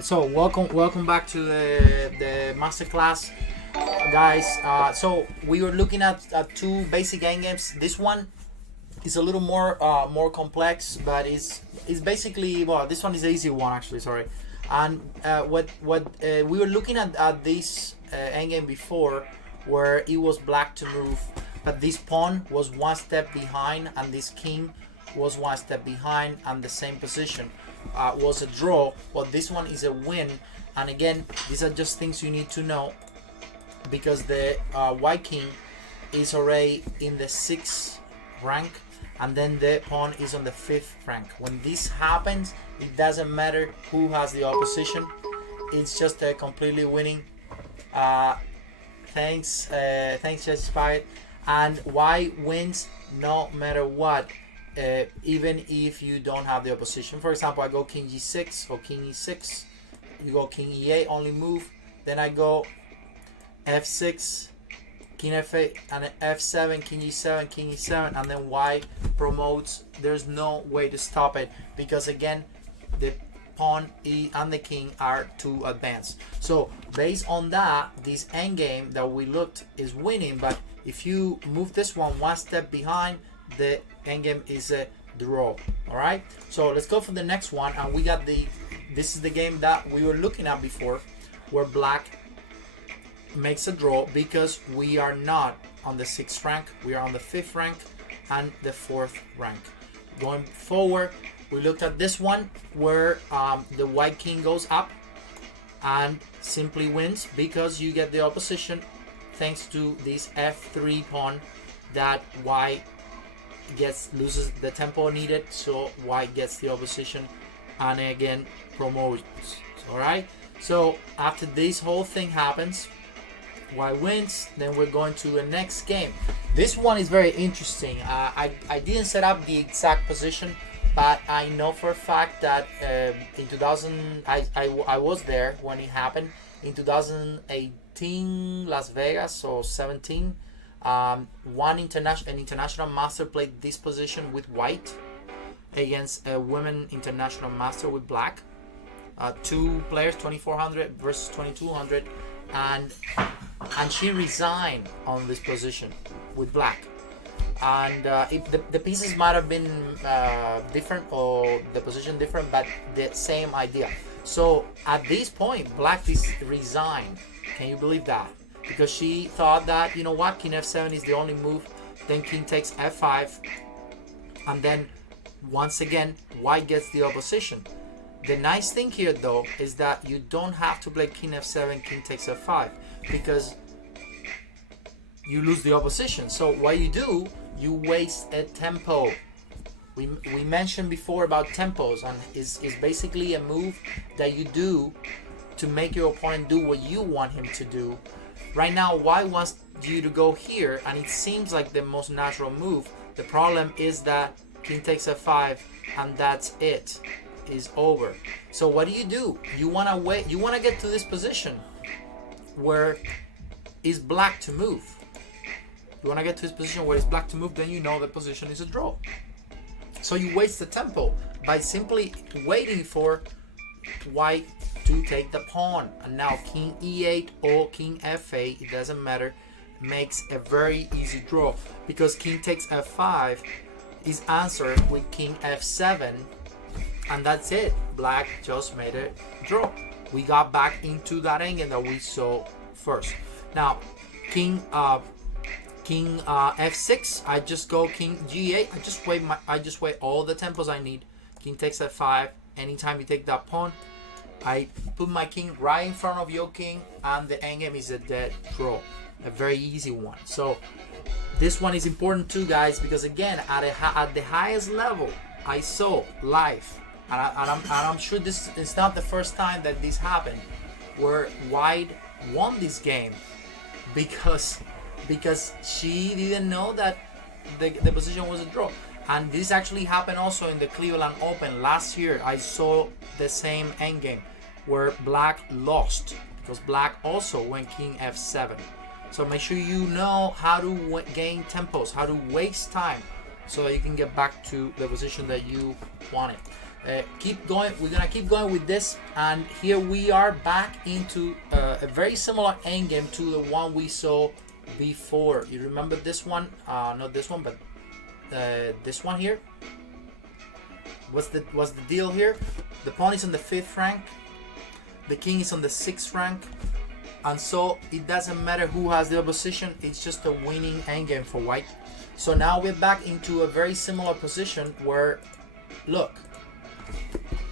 So welcome back to the masterclass, guys. So we were looking at two basic endgames. This one is a little more complex, but it's basically, well, this one is the easy one actually. Sorry, and what we were looking at this endgame before, where it was black to move, but this pawn was one step behind, and this king was one step behind, and the same position was a draw. Well, this one is a win, and again, these are just things you need to know because the white king is already in the 6th rank, and then the pawn is on the 5th rank. When this happens, it doesn't matter who has the opposition. It's just a completely winning. Thanks, Judge Spite. And white wins no matter what. Even if you don't have the opposition. For example, I go king g6 or king e6. You go king e8, only move. Then I go f6, king f8, and f7, king e7, king e7, and then white promotes. There's no way to stop it because again, the pawn e and the king are too advanced. So based on that, this endgame that we looked is winning. But if you move this one step behind, the endgame is a draw. All right, so let's go for the next one, and we got this is the game that we were looking at before, where black makes a draw because we are not on the 6th rank, we are on the 5th rank and the 4th rank. Going forward, we looked at this one where the white king goes up and simply wins because you get the opposition thanks to this f3 pawn that white loses the tempo needed, so white gets the opposition and again promotes. All right, so after this whole thing happens, white wins. Then we're going to the next game. This one is very interesting. I didn't set up the exact position, but I know for a fact that in 2000 I was there when it happened in 2018 Las Vegas or 17. An international master played this position with white against a women international master with black. Two players, 2400 versus 2200, and she resigned on this position with black. And the pieces might have been different or the position different, but the same idea. So at this point, black resigned. Can you believe that? Because she thought that, you know what, king f7 is the only move, then king takes f5, and then once again white gets the opposition. The nice thing here though is that you don't have to play king f7, king takes f5, because you lose the opposition. So what you do, you waste a tempo. We mentioned before about tempos, and is basically a move that you do to make your opponent do what you want him to do. Right now, white wants you to go here, and it seems like the most natural move. The problem is that king takes f5, and that's it. Is over. So what do? You wanna wait. You wanna get to this position where is black to move. You wanna get to this position where it's black to move. Then you know the position is a draw. So you waste the tempo by simply waiting for white to take the pawn, and now king e8 or king f8, it doesn't matter, makes a very easy draw because king takes f5 is answered with king f7, and that's it. Black just made a draw. We got back into that angle that we saw first. Now king f6, I just go king g8. I just wait all the tempos I need. King takes f5. Anytime you take that pawn, I put my king right in front of your king, and the endgame is a dead draw. A very easy one. So this one is important too, guys, because again, at the highest level I saw live, and I'm sure this is not the first time that this happened, where white won this game because she didn't know that the position was a draw. And this actually happened also in the Cleveland Open last year. I saw the same endgame where black lost because black also went king f7. So make sure you know how to gain tempos, how to waste time so that you can get back to the position that you wanted. Keep going. We're gonna keep going with this, and here we are back into a very similar endgame to the one we saw before. You remember this one? Not this one, but this one here. What's the deal here? The pawn is on the 5th rank. The king is on the 6th rank, and so it doesn't matter who has the opposition. It's just a winning endgame for white. So now we're back into a very similar position where, look.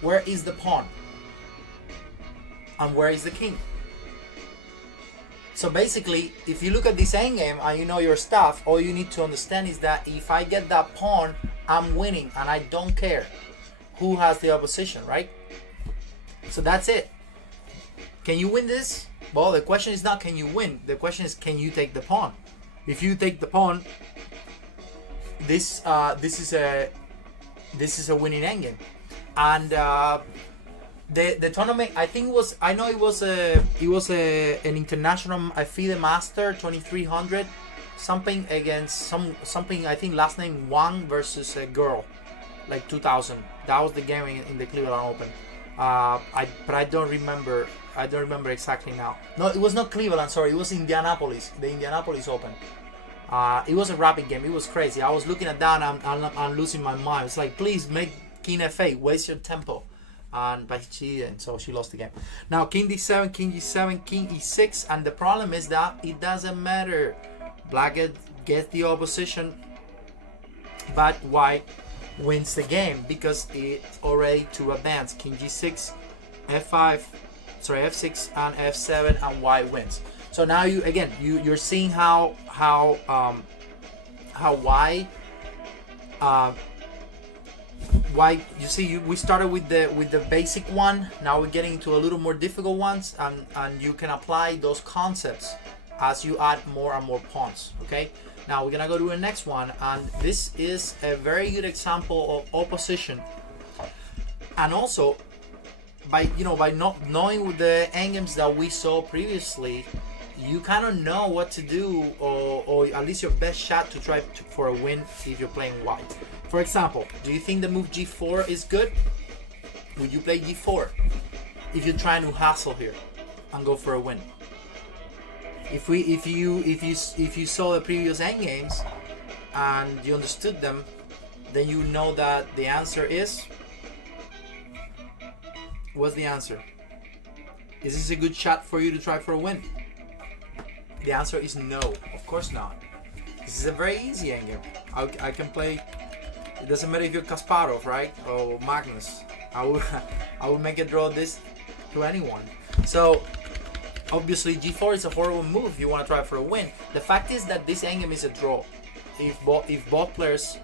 Where is the pawn? And where is the king? So basically, if you look at this endgame and you know your stuff, all you need to understand is that if I get that pawn, I'm winning and I don't care who has the opposition, right? So that's it. Can you win this? Well, the question is not can you win. The question is can you take the pawn? If you take the pawn, this is a winning endgame. And the tournament, I think it was an international FIDE Master 2300 something against something I think last name Wang versus a girl, like 2000. That was the game in the Cleveland Open. But I don't remember exactly now. No, it was not Cleveland. Sorry, it was Indianapolis, the Indianapolis Open. It was a rapid game. It was crazy. I was looking at that and I'm losing my mind. It's like, please make King F8, waste your tempo. But she didn't, so she lost the game. Now King D7, King G7, King E6, and the problem is that it doesn't matter. Black gets the opposition, but white wins the game because it's already to advance. King G6, F6 and F7, and white wins. So now you're seeing how white, you see, we started with the basic one. Now we're getting into a little more difficult ones, and you can apply those concepts as you add more and more pawns. Okay, now we're gonna go to the next one, and this is a very good example of opposition. And also by not knowing the endgames that we saw previously, you kind of know what to do, or at least your best shot to try for a win if you're playing white. For example, do you think the move G4 is good? Would you play G4 if you're trying to hustle here and go for a win? If you saw the previous endgames and you understood them, then you know that the answer is. What's the answer? Is this a good shot for you to try for a win? The answer is no, of course not. This is a very easy endgame. I can play. It doesn't matter if you're Kasparov, right, or Magnus. I would make a draw this to anyone. So obviously G4 is a horrible move if you want to try for a win. The fact is that this endgame is a draw. If both players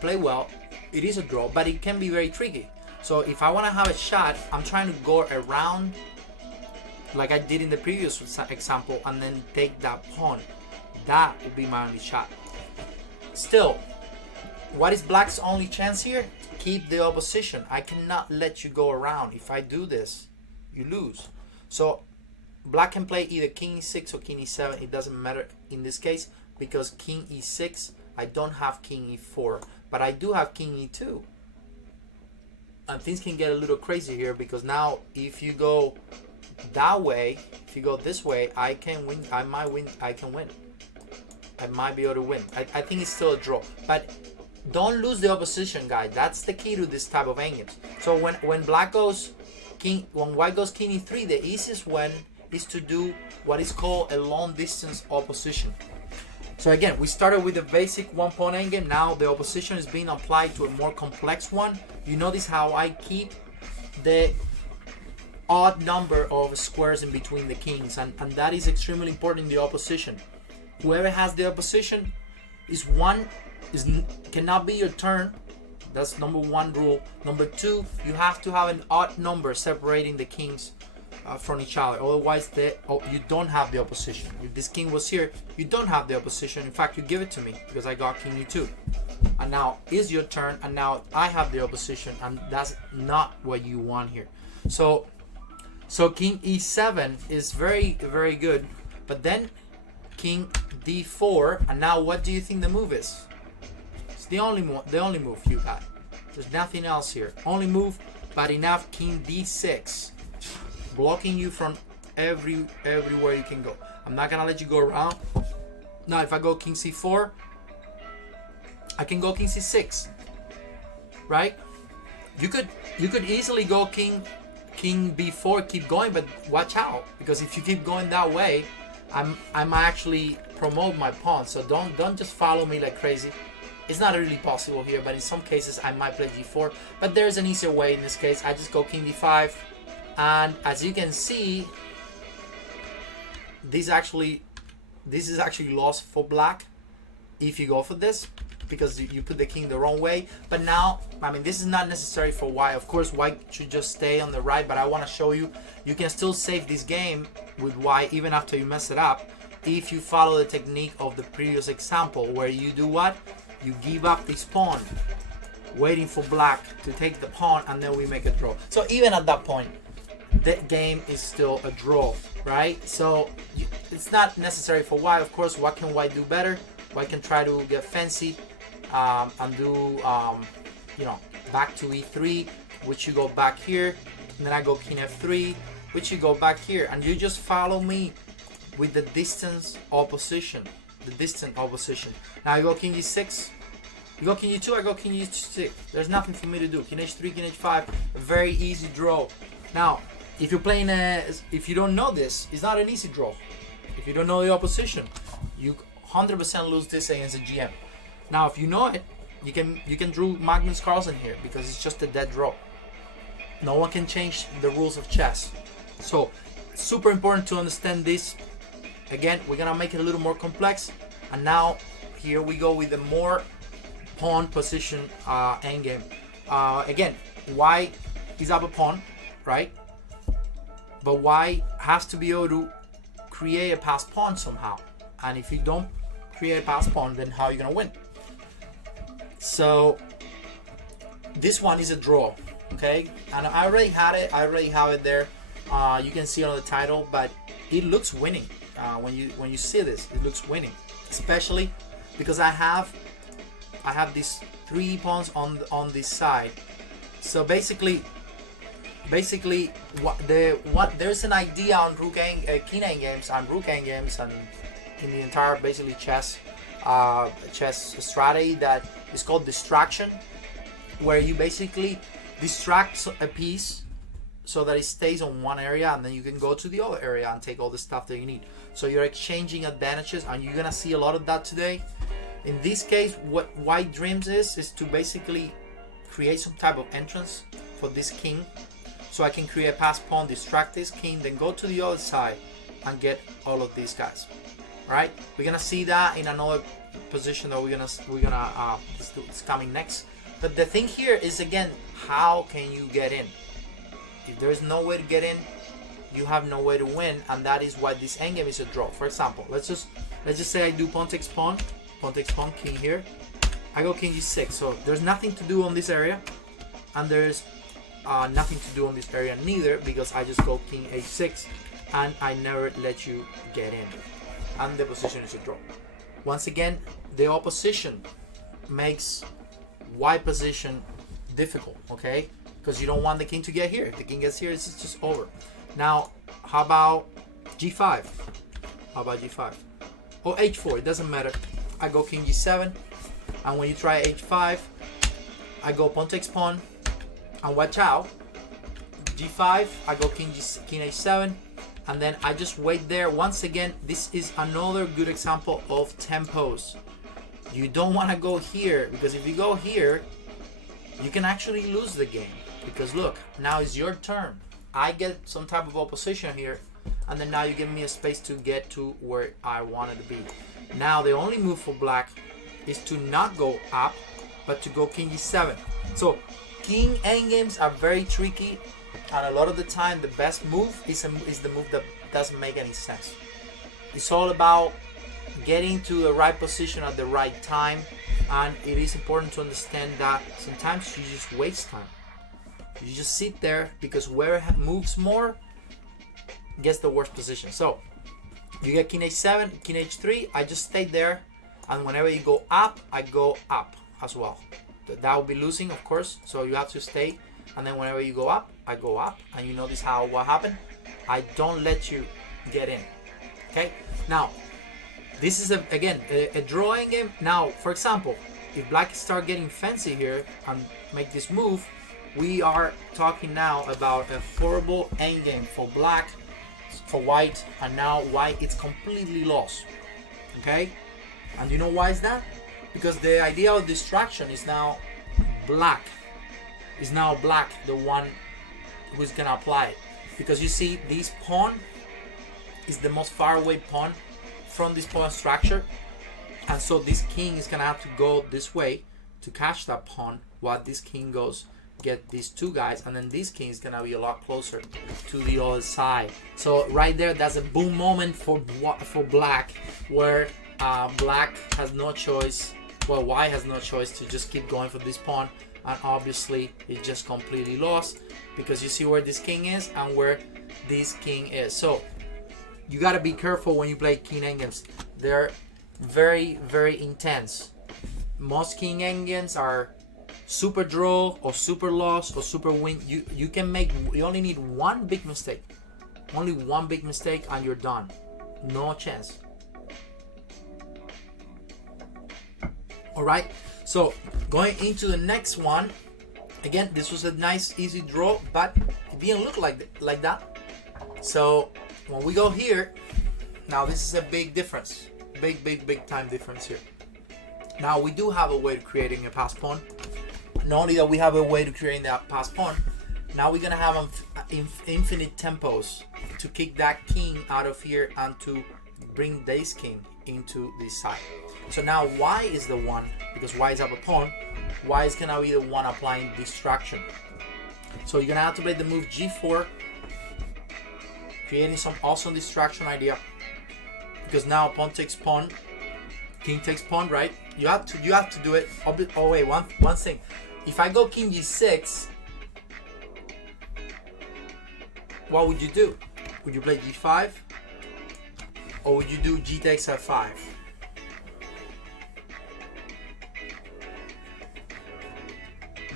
play well, it is a draw, but it can be very tricky. So if I want to have a shot, I'm trying to go around like I did in the previous example and then take that pawn. That would be my only shot. Still, what is black's only chance here? Keep the opposition. I cannot let you go around. If I do this, you lose. So black can play either King E6 or King E7. It doesn't matter in this case because King E6, I don't have King E4, but I do have King E2. And things can get a little crazy here because now if you go that way, if you go this way, I can win. I might win. I can win. I might be able to win. I think it's still a draw, but don't lose the opposition, guy. That's the key to this type of endgames. So when black goes king, when white goes King E3, the easiest one is to do what is called a long distance opposition. So again, we started with the basic one pawn endgame. Now the opposition is being applied to a more complex one. You notice how I keep the odd number of squares in between the kings, and that is extremely important in the opposition. Whoever has the opposition cannot be your turn. That's number one rule. Number two, you have to have an odd number separating the kings from each other. Otherwise, you don't have the opposition. If this king was here, you don't have the opposition. In fact, you give it to me because I got King E2. And now is your turn, and now I have the opposition, and that's not what you want here. So King E7 is very, very good, but then King D4, and now what do you think the move is? It's the only move you got. There's nothing else here. Only move, but enough king d6, blocking you from everywhere you can go. I'm not gonna let you go around. Now if I go king c4, I can go king c6, right? You could easily go king b4, keep going, but watch out, because if you keep going that way, I might actually promote my pawn. So don't just follow me like crazy. It's not really possible here, but in some cases I might play g4. But there's an easier way in this case. I just go king d5, and as you can see, this is actually lost for black if you go for this, because you put the king the wrong way. But now, I mean, this is not necessary for white. Of course, white should just stay on the right, but I want to show you can still save this game with white even after you mess it up, if you follow the technique of the previous example, where you do what? You give up this pawn, waiting for black to take the pawn, and then we make a draw. So even at that point, the game is still a draw, right? So it's not necessary for white. Of course, what can white do better? White can try to get fancy and do, back to e3, which you go back here, and then I go king f3, which you go back here, and you just follow me with the distance opposition. Now I go king g6, you go king g2, I go king g6. There's nothing for me to do. King h3, king h5, a very easy draw. Now, if you're playing if you don't know this, it's not an easy draw. If you don't know the opposition, you 100% lose this against a GM. Now, if you know it, you can draw Magnus Carlsen here, because it's just a dead draw. No one can change the rules of chess. So, super important to understand this. Again, we're gonna make it a little more complex, and now here we go with the more pawn position endgame. Again, white is up a pawn, right? But white has to be able to create a passed pawn somehow, and if you don't create a passed pawn, then how are you gonna win? So this one is a draw, okay? And I already have it there. You can see it on the title, but it looks winning. When you see this, it looks winning, especially because I have these 3 pawns on this side. So basically, there's an idea on king endgames and rook endgames and in the entire basically chess strategy that is called distraction, where you basically distract a piece so that it stays on one area, and then you can go to the other area and take all the stuff that you need. So you're exchanging advantages, and you're gonna see a lot of that today. In this case, what white dreams is to basically create some type of entrance for this king, so I can create a passed pawn, distract this king, then go to the other side and get all of these guys. All right, we're gonna see that in another position that it's coming next. But the thing here is, again, how can you get in? If there's no way to get in, you have no way to win, and that is why this endgame is a draw. For example, let's just say I do pawn takes pawn, king here. I go king g6, so there's nothing to do on this area, and there's nothing to do on this area neither, because I just go king h6, and I never let you get in, and the position is a draw. Once again, the opposition makes white position difficult, okay? Because you don't want the king to get here. If the king gets here, it's just over. Now, how about g5? Or h4, it doesn't matter. I go king g7, and when you try h5, I go pawn takes pawn, and watch out. g5, I go king h7, and then I just wait there. Once again, this is another good example of tempos. You don't want to go here, because if you go here, you can actually lose the game. Because look, now it's your turn. I get some type of opposition here, and then now you give me a space to get to where I wanted to be. Now the only move for black is to not go up, but to go king e7. So king endgames are very tricky, and a lot of the time the best move is the move that doesn't make any sense. It's all about getting to the right position at the right time, and it is important to understand that sometimes you just waste time. You just sit there, because whoever moves more gets the worst position. So you get king h7, king h3, I just stay there, and whenever you go up, I go up as well. that will be losing, of course. So you have to stay, and then whenever you go up, I go up, and you notice how what happened. I don't let you get in. Okay. Now, this is again a drawing game. Now, for example, if black start getting fancy here and make this move, we are talking now about a horrible endgame for black, for white, and now white it's completely lost. Okay. And you know why is that? Because the idea of distraction is now black. Is now black the one who's gonna apply it. Because you see, this pawn is the most far away pawn from this pawn structure, and so this king is gonna have to go this way to catch that pawn, while this king goes get these two guys, and then this king is gonna be a lot closer to the other side. So right there, that's a boom moment for black, where black has no choice, well, white has no choice to just keep going for this pawn, and obviously it just completely lost, because you see where this king is and where this king is. So you got to be careful when you play king endgames. They're very, very intense. Most king endgames are super draw or super loss or super win. You can make, you only need one big mistake, only one big mistake, and you're done. No chance. All right, so going into the next one, again, this was a nice easy draw, but it didn't look like that. So when we go here, now this is a big difference, big time difference here. Now we do have a way of creating a pass pawn. Not only that we have a way to create that pass pawn, now we're gonna have infinite tempos to kick that king out of here and to bring this king into this side. So now white is the one, because white is up a pawn, white is gonna be the one applying distraction. So you're gonna have to play the move g4, creating some awesome distraction idea, because now pawn takes pawn, king takes pawn, right? You have to do it. Oh wait, one thing. If I go king g6, what would you do? Would you play g5, or would you do g takes f5?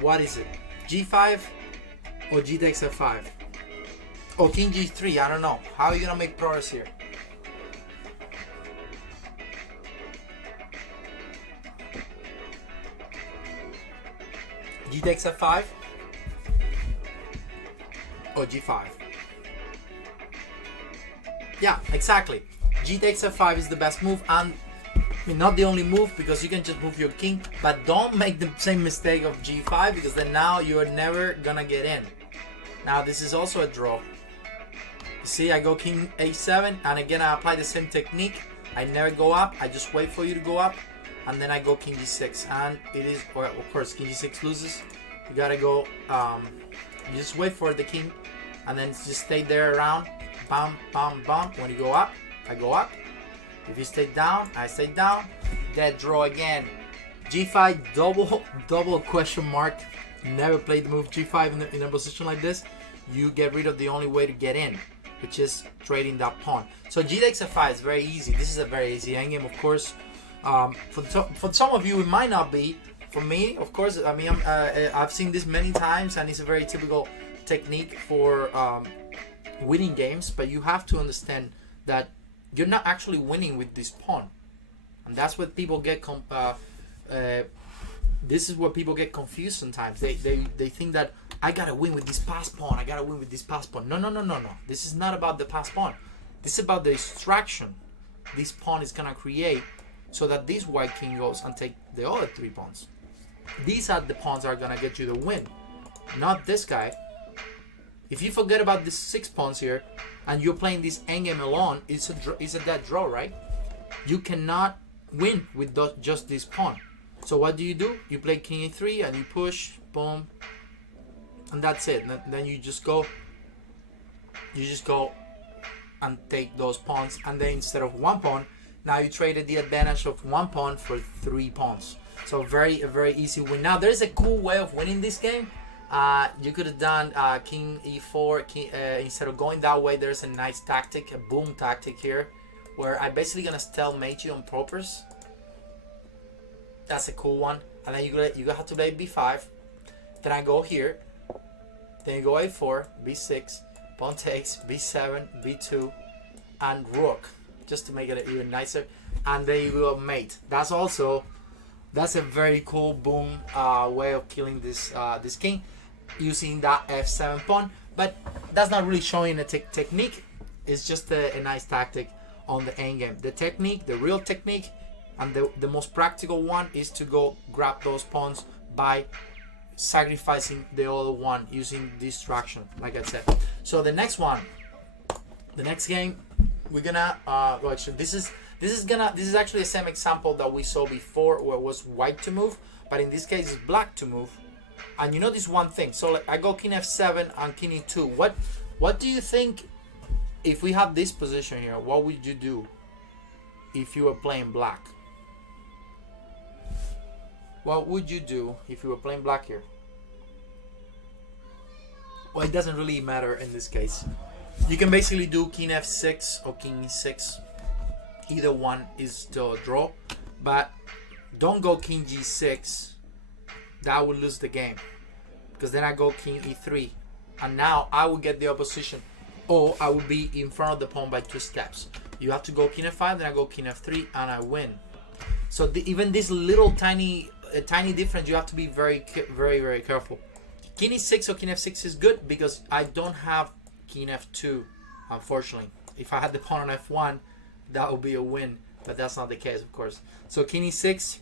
What is it? G5 or G takes F5? Or King G3, I don't know. How are you gonna make progress here? G takes F5 or G5? Yeah, exactly. G takes F5 is the best move, and I mean, not the only move, because you can just move your king, but don't make the same mistake of g5, because then now you're never gonna get in. Now this is also a draw. You see, I go king a7, and again I apply the same technique. I never go up, I just wait for you to go up, and then I go king g6, and it is, well, of course, king g6 loses. You gotta go, you just wait for the king, and then just stay there around, bam, bam, bam. When you go up, I go up. If you stay down, I stay down. Dead draw again. G5, double question mark. Never played the move G5 in a position like this. You get rid of the only way to get in, which is trading that pawn. So G takes F5 is very easy. This is a very easy endgame, of course. For some of you, it might not be. For me, of course, I mean, I've seen this many times, and it's a very typical technique for winning games. But you have to understand that you're not actually winning with this pawn, and that's what people get. This is what people get confused sometimes. They think that I gotta win with this pass pawn. I gotta win with this pass pawn. No. This is not about the pass pawn. This is about the distraction this pawn is gonna create, so that this white king goes and take the other 3 pawns. These are the pawns that are gonna get you the win, not this guy. If you forget about these 6 pawns here, and you're playing this endgame alone, it's a dead draw, right? You cannot win with just this pawn. So what do? You play king e3 and you push, boom, and that's it. Then you just go and take those pawns, and then instead of 1 pawn, now you traded the advantage of 1 pawn for 3 pawns. So a very easy win. Now there's a cool way of winning this game. You could have done king e4 instead of going that way. There's a nice tactic, a boom tactic here, where I'm basically gonna stalemate you on purpose. That's a cool one. and then you have to play b5. Then I go here. Then you go a4, b6, pawn takes, b7, b2, and rook, just to make it even nicer. And then you go mate. That's a very cool boom way of killing this king using that f7 pawn. But that's not really showing a technique. It's just a nice tactic on the endgame. The technique, the real technique, and the most practical one is to go grab those pawns by sacrificing the other one using distraction, like I said. So the next game, we're gonna well, actually this is actually the same example that we saw before, where it was white to move, but in this case it's black to move. And you notice one thing. So like I go king f7 and king e2. What do you think if we have this position here? What would you do if you were playing black? What would you do if you were playing black here? Well, it doesn't really matter in this case. You can basically do king f6 or king e6. Either one is still a draw, but don't go king g6. That would lose the game, because then I go king e3, and now I will get the opposition, or I will be in front of the pawn by 2 steps. You have to go king f5, then I go king f3, and I win. So even this little tiny difference, you have to be very careful. King e6 or king f6 is good because I don't have king f2, unfortunately. If I had the pawn on f1, that would be a win, but that's not the case, of course. So king e6,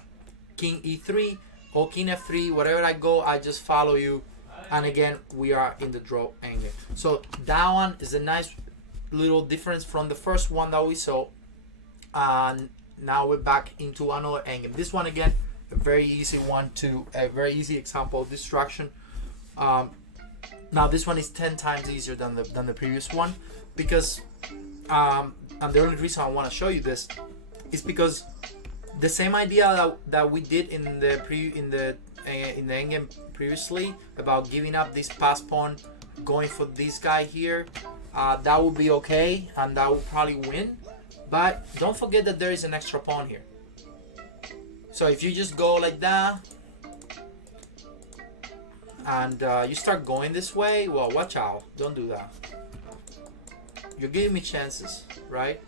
king e3, or king f3, whatever I go, I just follow you, and again we are in the draw endgame. So that one is a nice little difference from the first one that we saw, and now we're back into another endgame. This one again, a very easy example of distraction. Now this one is 10 times easier than the previous one, because and the only reason I want to show you this is because the same idea that we did in the endgame previously about giving up this pass pawn, going for this guy here, that would be okay and that would probably win. But don't forget that there is an extra pawn here. So if you just go like that and you start going this way, well, watch out, don't do that. You're giving me chances, right?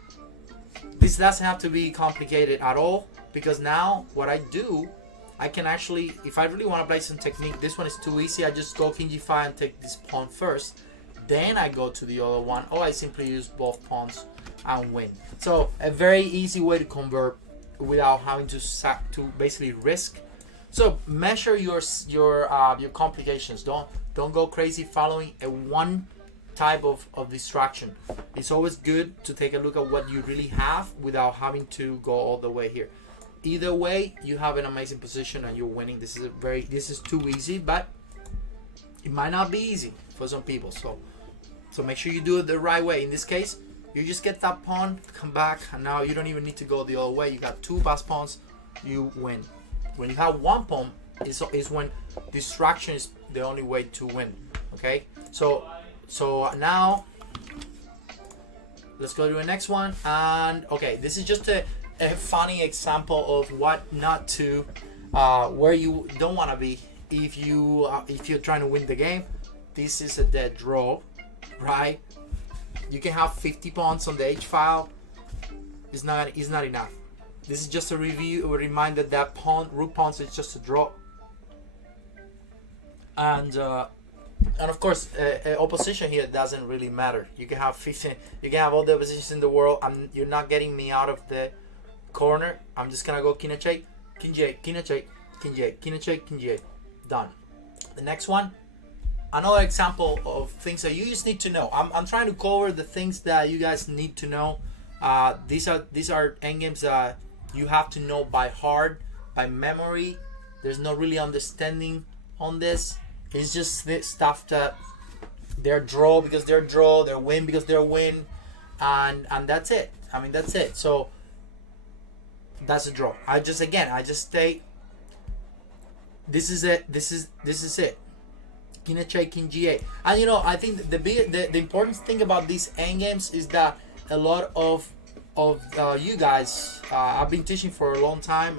This doesn't have to be complicated at all, because now what I do, I can actually, if I really want to play some technique, this one is too easy. I just go king g5 and take this pawn first, then I go to the other one, or I simply use both pawns and win. So a very easy way to convert without having to basically risk. So measure your complications. Don't go crazy following a one type of distraction. It's always good to take a look at what you really have without having to go all the way here. Either way, you have an amazing position and you're winning. This is too easy, but it might not be easy for some people. So make sure you do it the right way. In this case, you just get that pawn, come back, and now you don't even need to go the other way. You got 2 pass pawns, you win. When you have 1 pawn, is when distraction is the only way to win. Okay, so now let's go to the next one. And okay, this is just a funny example of what not to, where you don't want to be if you're trying to win the game. This is a dead draw, right? You can have 50 pawns on the H file. It's not enough. This is just a reminder that rook pawns is just a draw. And of course, opposition here doesn't really matter. You can have 15. You can have all the positions in the world, and you're not getting me out of the corner. I'm just gonna go king h8, king g8, king h8, king g8, king h8, king g8. Done. The next one, another example of things that you just need to know. I'm trying to cover the things that you guys need to know. These are endgames that you have to know by heart, by memory. There's no really understanding on this. It's just this stuff that they're draw because they're draw, they're win because they're win, and that's it. I mean, that's it. So that's a draw. I just state this is it. This is it. King h8, king g8. And I think the important thing about these endgames is that a lot of of you guys. I've been teaching for a long time,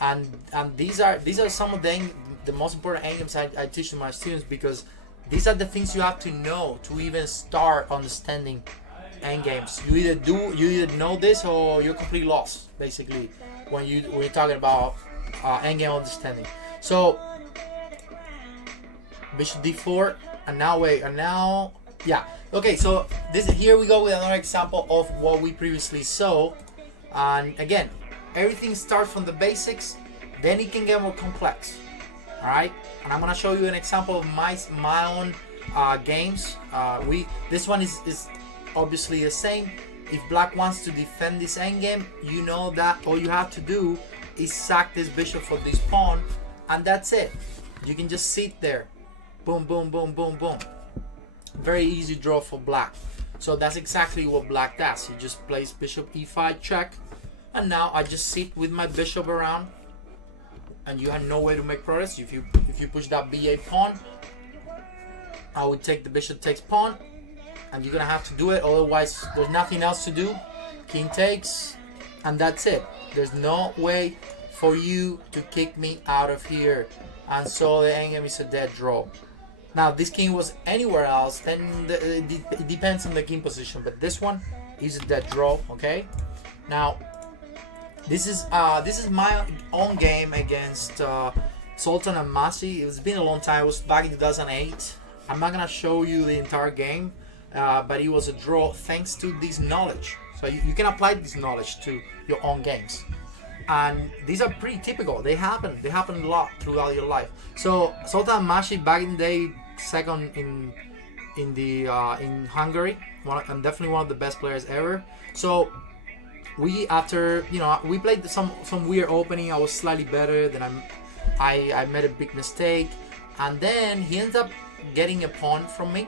and these are some of the most important endgames I teach to my students, because these are the things you have to know to even start understanding endgames. You either know this or you're completely lost, basically, when you're talking about endgame understanding. So bishop d4, and now yeah. Okay, so here we go with another example of what we previously saw. And again, everything starts from the basics, then it can get more complex. All right, and I'm gonna show you an example of my own games. This one is obviously the same. If black wants to defend this endgame, you know that all you have to do is sack this bishop for this pawn, and that's it. You can just sit there, boom, boom, boom, boom, boom. Very easy draw for black. So that's exactly what black does. He just plays bishop e5 check, and now I just sit with my bishop around, and you have no way to make progress. If you push that b8 pawn, I would take the bishop takes pawn, and you're gonna have to do it, otherwise there's nothing else to do. King takes, and that's it. There's no way for you to kick me out of here, and so the endgame is a dead draw. Now this king was anywhere else, then it depends on the king position, but this one is a dead draw. Okay, now this is my own game against Sultan and Masi. It's been a long time. It was back in 2008. I'm not gonna show you the entire game, but it was a draw thanks to this knowledge. So you can apply this knowledge to your own games, and these are pretty typical. They happen a lot throughout your life. So Sultan and Masi back in the day, second in Hungary, and definitely one of the best players ever. So we we played some weird opening. I was slightly better than I made a big mistake, and then he ended up getting a pawn from me,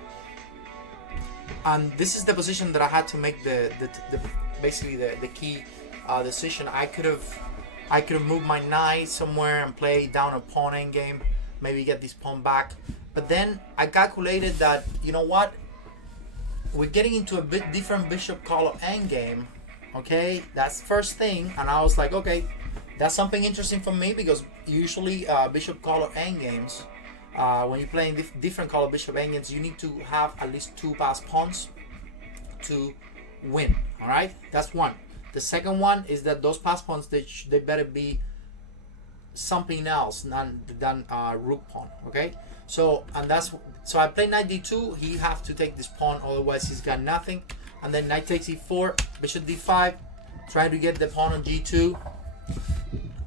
and this is the position that I had to make the basically the key decision. I could have moved my knight somewhere and play down a pawn endgame, maybe get this pawn back, but then I calculated that, you know what, we're getting into a bit different bishop color endgame. Okay, that's first thing, and I was like, okay, that's something interesting for me, because usually bishop color endgames, when you're playing different color bishop endgames, you need to have at least 2 passed pawns to win. All right, that's one. The second one is that those passed pawns, they better be something else than rook pawn. Okay, so I play knight d2. He have to take this pawn, otherwise he's got nothing. And then knight takes e4, bishop d5, trying to get the pawn on g2,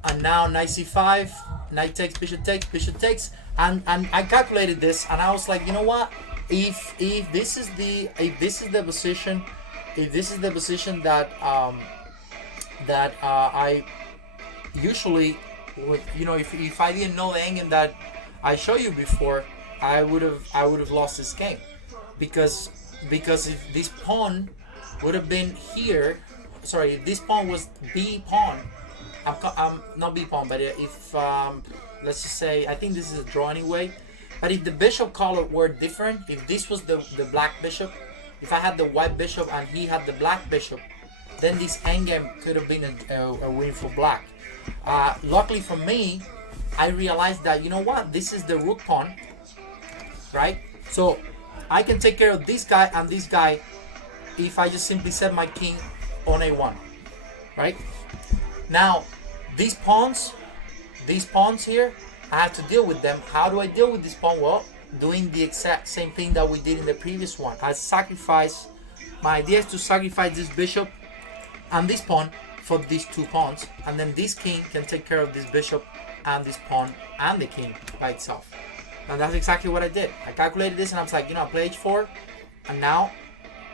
and now knight c5, knight takes, bishop takes, and I calculated this, and I was like, you know what, if this is the position that I usually would, if I didn't know the endgame that I showed you before, I would have lost this game, because if this pawn would have been here, sorry, if this pawn was b pawn, I'm not b pawn, but if let's just say, I think this is a draw anyway, but if the bishop color were different, if this was the black bishop, if I had the white bishop and he had the black bishop, then this endgame could have been a win for black. Luckily for me, I realized that, you know what, this is the rook pawn, right? So I can take care of this guy and this guy if I just simply set my king on a1, right? Now, these pawns here, I have to deal with them. How do I deal with this pawn? Well, doing the exact same thing that we did in the previous one. My idea is to sacrifice this bishop and this pawn for these 2 pawns, and then this king can take care of this bishop and this pawn and the king by itself. And that's exactly what I did. I calculated this, and I was like, I play h4, and now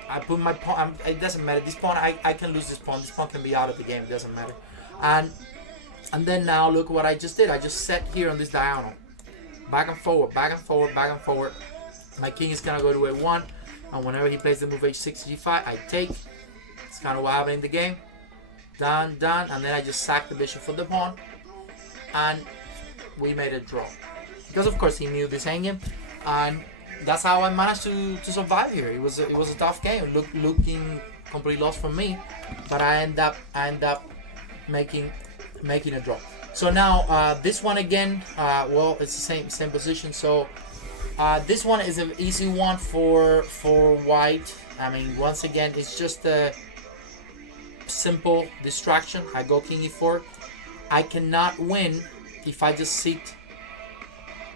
I put my pawn. It doesn't matter. This pawn, I can lose this pawn. This pawn can be out of the game. It doesn't matter. And then now look what I just did. I just set here on this diagonal, back and forward, back and forward, back and forward. My king is gonna go to a1, and whenever he plays the move h6, g5, I take. It's kind of what happened in the game. Done, and then I just sack the bishop for the pawn, and we made a draw. Because of course he knew this endgame, and that's how I managed to survive here. It was a tough game. Looking complete loss for me, but I end up making a draw. So now this one again, well, it's the same position. So this one is an easy one for white. I mean, once again, it's just a simple distraction. I go king e4. I cannot win if I just sit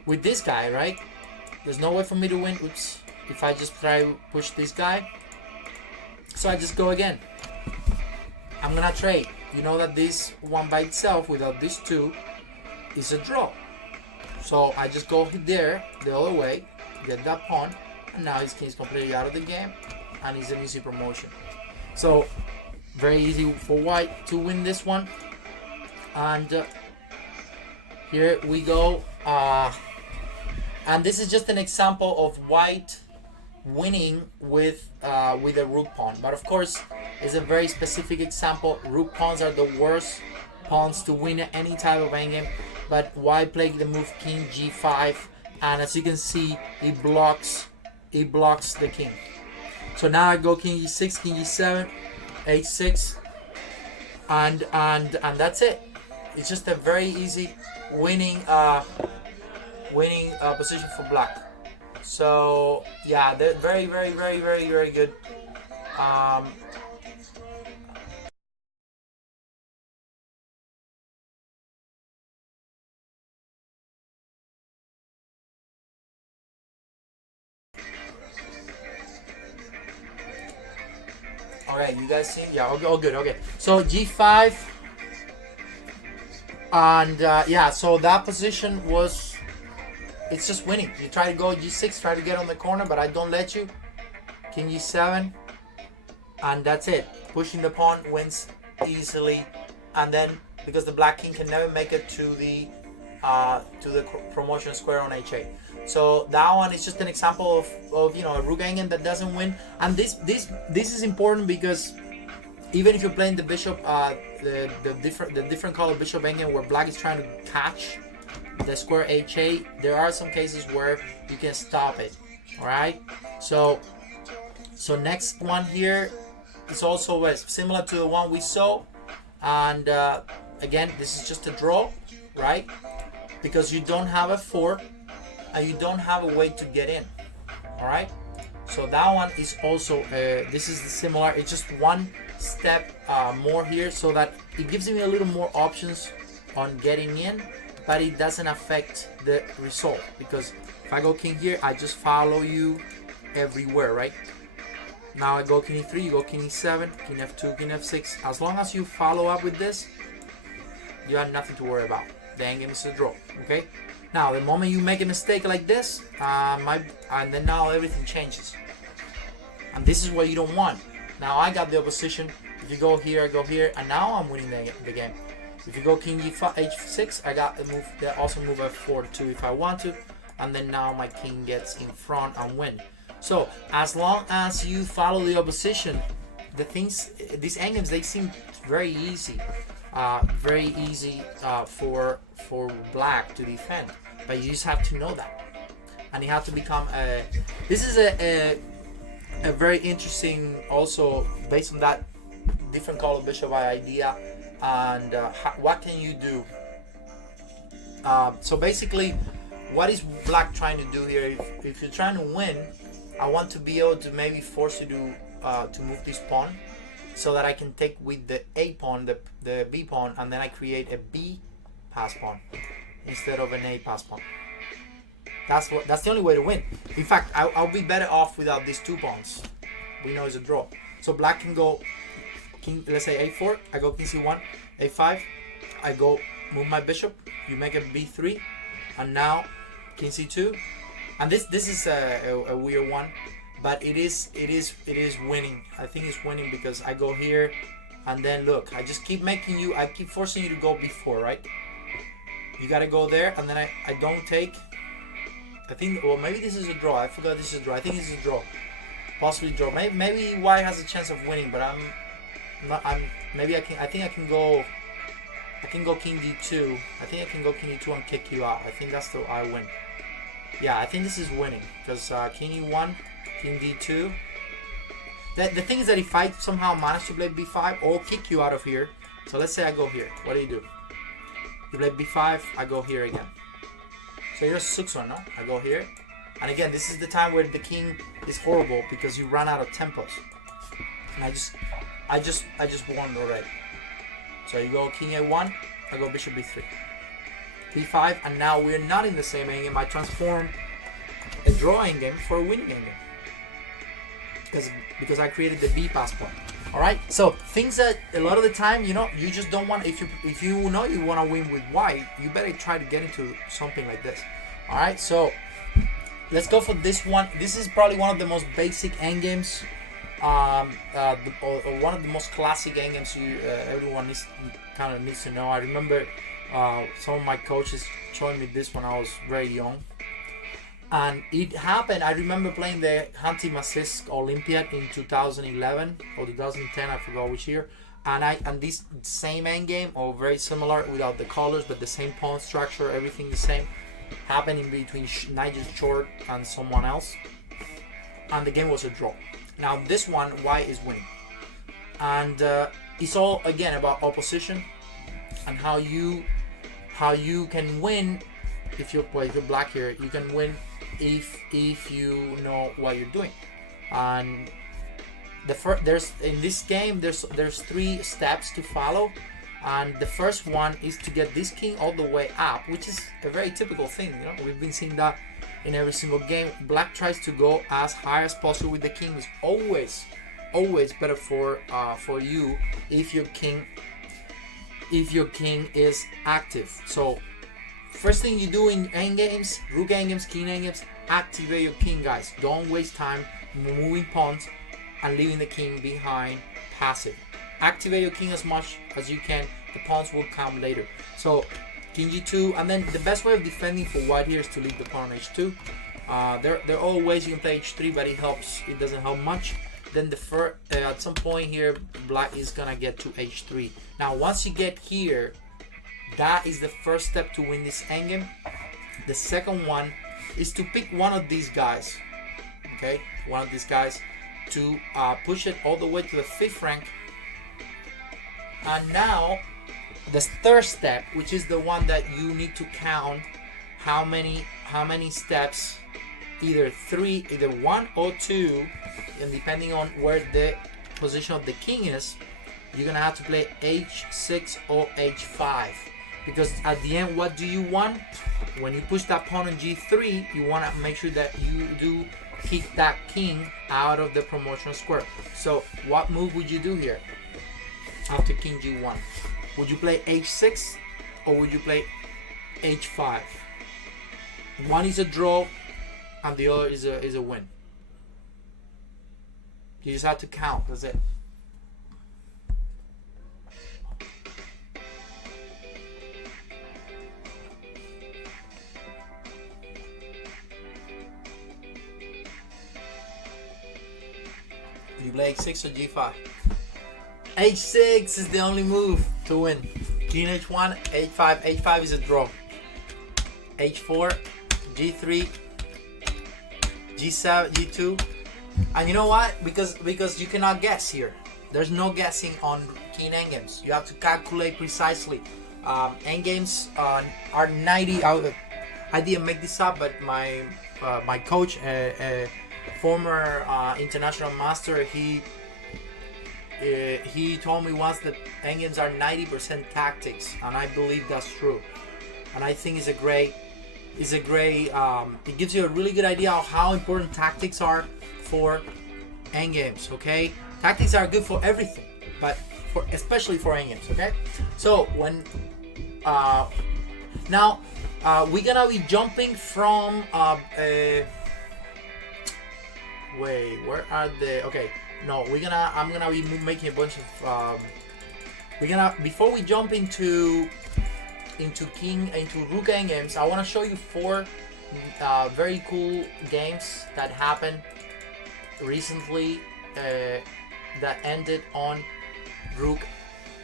with this guy, right? There's no way for me to win. Oops. If I just try to push this guy. So I just go again. I'm gonna trade. You know that this one by itself without these two is a draw. So I just go there the other way, get that pawn, and now his king is completely out of the game, and it's an easy promotion. So very easy for white to win this one. And here we go. And this is just an example of white winning with a rook pawn. But of course, it's a very specific example. Rook pawns are the worst pawns to win any type of endgame. But white played the move king g5, and as you can see, it blocks the king. So now I go king e6, king e7, h6, and that's it. It's just a very easy winning position for black. So yeah, they're very good. Okay, you guys see? Yeah, okay, all good. Okay, so g5, and yeah, so that position was, it's just winning. You try to go g6, try to get on the corner, but I don't let you. King g7, and that's it. Pushing the pawn wins easily, and then because the black king can never make it to the promotion square on h8. So that one is just an example of a rook endgame that doesn't win. And this is important because even if you're playing the bishop, the different color bishop endgame where black is trying to catch the square h8, there are some cases where you can stop it. All right. So next one here is also similar to the one we saw, and again, this is just a draw, right? Because you don't have a 4 and you don't have a way to get in. All right. So that one is also this is similar. It's just one step more here, so that it gives me a little more options on getting in, but it doesn't affect the result, because if I go king here, I just follow you everywhere, right? Now I go king e3, you go king e7, king f2, king f6. As long as you follow up with this, you have nothing to worry about. The endgame is a draw, okay? Now, the moment you make a mistake like this, and then now everything changes. And this is what you don't want. Now I got the opposition. If you go here, I go here, and now I'm winning the game. If you go king e5, h6, I got the move. Also move f4 too if I want to, and then now my king gets in front and win. So as long as you follow the opposition, these endgames, they seem very easy. Very easy for black to defend, but you just have to know that, and you have to become this is a very interesting, also based on that different color bishop idea, and what can you do. So basically, what is black trying to do here? If you're trying to win, I want to be able to maybe force you to move this pawn, so that I can take with the A pawn, the B pawn, and then I create a B pass pawn instead of an A pass pawn. That's the only way to win. In fact, I'll be better off without these two pawns. We know it's a draw. So black can go king, let's say a4. I go king c1, a5. I go move my bishop. You make a b3, and now king c2. And this is a weird one. But it is winning. I think it's winning because I go here, and then look, I just keep making you, I keep forcing you to go b4, right? You gotta go there, and then I don't take. I think, well, maybe this is a draw. I forgot this is a draw. I think this is a draw, possibly draw. Maybe white has a chance of winning, but I'm not. Maybe I can. I think I can go. I can go king d2. I think I can go king d2 and kick you out. I think that's the I win. Yeah, I think this is winning because king e1. King d2. The thing is that if I somehow manage to play b5 or kick you out of here, so let's say I go here, what do? You play b5, I go here again. So you're a 6-1, no? I go here, and again, this is the time where the king is horrible because you run out of tempos, and I just won already. So you go king a1, I go bishop b3, b5, and now we're not in the same endgame. I transform a draw endgame for a winning endgame because I created the b passport. All right. So things that a lot of the time, you just don't want. If you know you want to win with white, you better try to get into something like this. All right. So let's go for this one. This is probably one of the most basic endgames. Or one of the most classic endgames everyone needs to know. I remember some of my coaches showing me this when I was very young, and it happened. I remember playing the Hanti Masisk Olympiad in 2011 or 2010, I forgot which year, and this same endgame, or very similar without the colors but the same pawn structure, everything the same, happened in between Nigel Short and someone else, and the game was a draw. Now this one, white is winning, and it's all again about opposition and how you can win. If you're black here, you can win if you know what you're doing. And there's in this game there's 3 steps to follow, and the first one is to get this king all the way up, which is a very typical thing. We've been seeing that in every single game. Black tries to go as high as possible with the king. It's always better for you if your king is active. So first thing you do in endgames, rook endgames, king endgames, activate your king, guys. Don't waste time moving pawns and leaving the king behind passive. Activate your king as much as you can. The pawns will come later. So king g2, and then the best way of defending for white here is to leave the pawn on h2. There are all ways you can play h3, but it doesn't help much. Then at some point here, black is gonna get to h3. Now once you get here, that is the first step to win this endgame. The second one is to pick one of these guys, okay? One of these guys to push it all the way to the 5th rank. And now the third step, which is the one that you need to count how many steps, either 1 or 2, and depending on where the position of the king is, you're gonna have to play h6 or h5. Because at the end, what do you want? When you push that pawn on g3, you want to make sure that you do kick that king out of the promotional square. So what move would you do here after king g1? Would you play h6 or would you play h5? One is a draw and the other is a win. You just have to count. That's it. You play h6 or g5? h6 is the only move to win. King h1, h5. h5 is a draw. h4, g3, g7, g2. And you know what? Because you cannot guess here. There's no guessing on king endgames. You have to calculate precisely. Endgames are 90. I didn't make this up, but my coach, former international master, he told me once that endgames are 90% tactics, and I believe that's true. And I think it gives you a really good idea of how important tactics are for endgames. Okay, tactics are good for everything, but especially for endgames. Okay, so now we're gonna be jumping from wait, where are the? Okay, no, I'm gonna be making a bunch of. Before we jump into rook endgames, I want to show you 4 very cool games that happened recently that ended on rook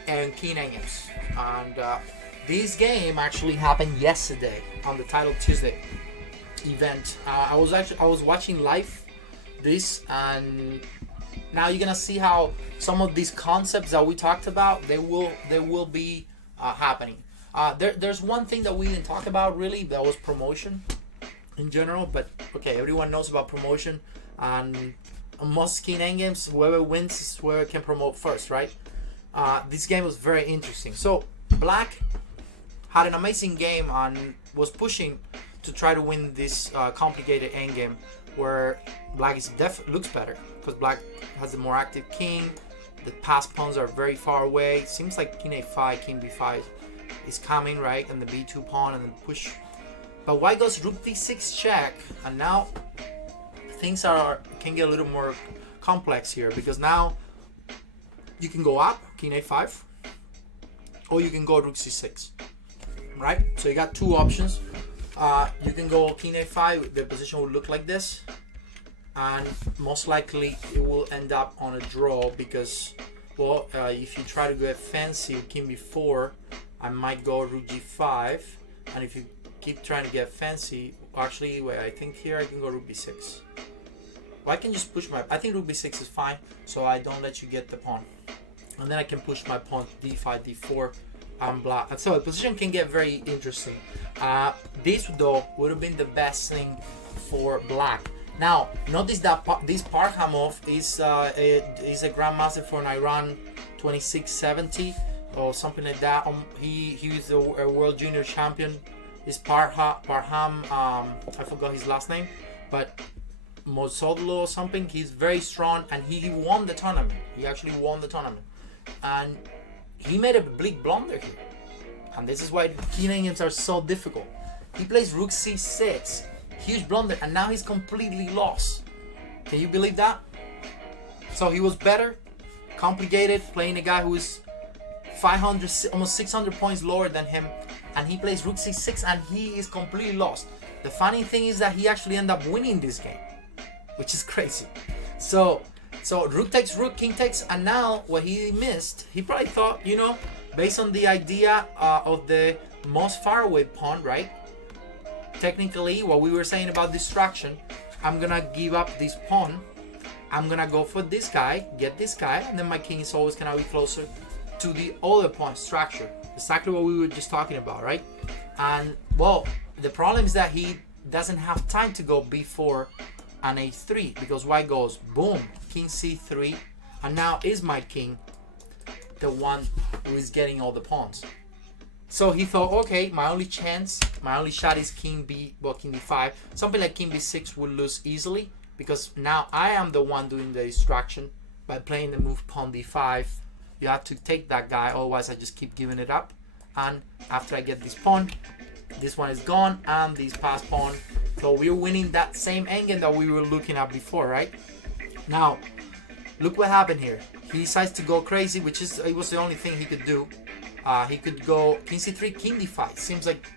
and king endgames. And this game actually happened yesterday on the Title Tuesday event. I was watching live this, and Now you're gonna see how some of these concepts that we talked about, they will be happening. There's one thing that we didn't talk about really, that was promotion in general. But okay, everyone knows about promotion, and most skin endgames, whoever wins is whoever can promote first, right? This game was very interesting. So Black had an amazing game and was pushing to try to win this complicated endgame, where Black looks better because Black has the more active king. The passed pawns are very far away. Seems like king a5, king b5 is coming, right? And the b2 pawn and then push. But White goes rook d6 check, and now things can get a little more complex here, because now you can go up, king a5, or you can go rook c6, right? So you got two options. You can go king a5, the position will look like this, and most likely it will end up on a draw, because, well, if you try to get fancy with king b4, I might go rook g5, and if you keep trying to get fancy, actually, wait, I think here I can go rook b6. Well, I can just push I think rook b6 is fine, so I don't let you get the pawn. And then I can push my pawn d5, d4, and blah. And so the position can get very interesting. This, though, would have been the best thing for Black. Now, notice that this Parhamov is a grandmaster for an Iran 2670 or something like that. He's a world junior champion. Is Parham, I forgot his last name, but Mosodlo or something. He's very strong, and he won the tournament. He actually won the tournament, and he made a big blunder here. And this is why key games are so difficult. He plays rook c6, huge blunder, and now he's completely lost. Can you believe that? So he was better, complicated, playing a guy who is 500, almost 600 points lower than him, and he plays rook c6 and he is completely lost. The funny thing is that he actually ended up winning this game, which is crazy. So rook takes rook, king takes, and now what he missed, he probably thought, based on the idea of the most far away pawn, right? Technically, what we were saying about distraction, I'm gonna give up this pawn, I'm gonna go for this guy, get this guy, and then my king is always gonna be closer to the other pawn structure. Exactly what we were just talking about, right? And well, the problem is that he doesn't have time to go b4 and a3, because White goes boom, king c3, and now is my king the one who is getting all the pawns. So he thought, okay, my only shot is king b5. Something like king b6 will lose easily, because now I am the one doing the distraction by playing the move pawn d5. You have to take that guy, otherwise I just keep giving it up. And after I get this pawn, this one is gone, and this passed pawn. So we're winning that same endgame that we were looking at before, right? Now, look what happened here. He decides to go crazy, it was the only thing he could do. He could go king c3, king d5. Seems like